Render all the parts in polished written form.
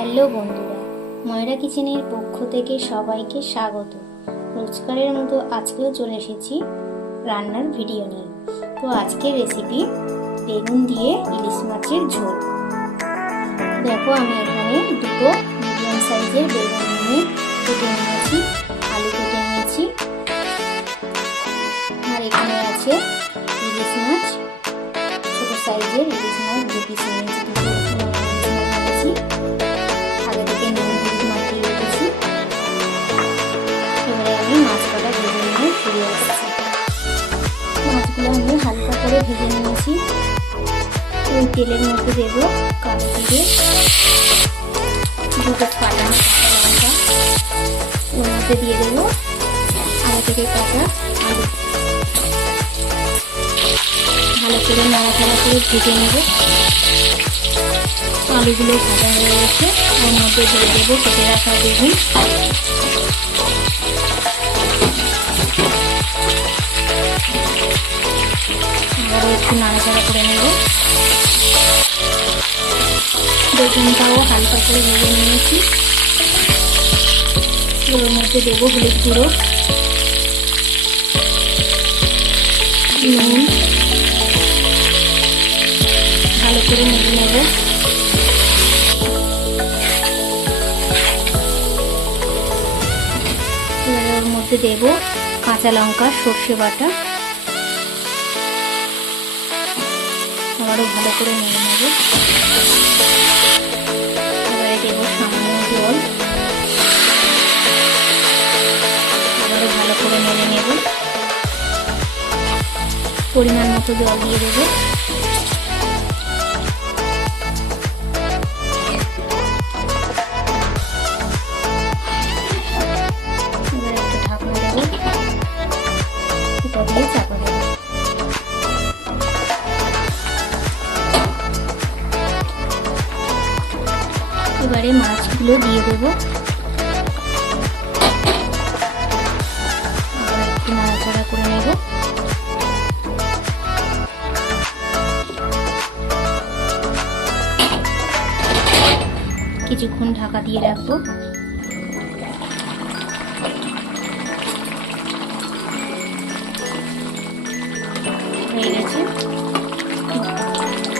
Hello বন্ধুরা, ময়রা কিচেনের পক্ষ থেকে সবাইকে স্বাগত। রোজকারের মতো আজকেও চলে এসেছি রান্নার ভিডিও নিয়ে। তো আজকের রেসিপি বেগুন দিয়ে ইলিশ মাছের ঝোল। দেখো, আমি এখানে দুটো মিডিয়াম সাইজের বেগুন নিয়ে কেটে নিয়েছি, আলু কেটে নিয়েছি, আর এখানে আছে ইলিশ মাছ, ছোট সাইজের ইলিশ মাছ 2 পিস নিয়েছি। আগে থেকে নুন হলুদ মাখিয়ে রেখেছি। এবারে আমি মাছ কটা ভেজে নিয়ে ফিরে আসছি। মাছগুলো আমি হালকা করে ভেজে নিয়েছি। ওই তেলের মধ্যে দেবো কালো জিরে, দুটো কাটা লঙ্কা, ওর মধ্যে দিয়ে দেবো আগে থেকে কাটা আলু। ভালো করে নাড়াচাড়া করে ভেজে নেব। আলুগুলো ভাজা হয়ে গেছে, ওর মধ্যে দিয়ে দেবো কেটে রাখা বেগুন। আবারও একটু নাড়াচাড়া করে নেব। বেগুনটাও হালকা করে ভেজে নিয়েছি। ওর মধ্যে দেবো হলুদ গুঁড়ো, নুন, ভালো করে নেড়ে নেব। এর মধ্যে দেব কাঁচা লঙ্কা, সর্ষে বাটা, আবারও ভালো করে নেড়ে নেব। এবারে দেব সামান্য জল, আবারও ভালো করে নেড়ে নেব। পরিমাণ মতো জল দিয়ে দেবো। এবারে মাছগুলো দিয়ে দেবো। আবার একটু নাড়াচাড়া করে নেব। কিছুক্ষণ ঢাকা দিয়ে রাখবো। হয়ে গেছে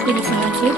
ইলিশ মাছের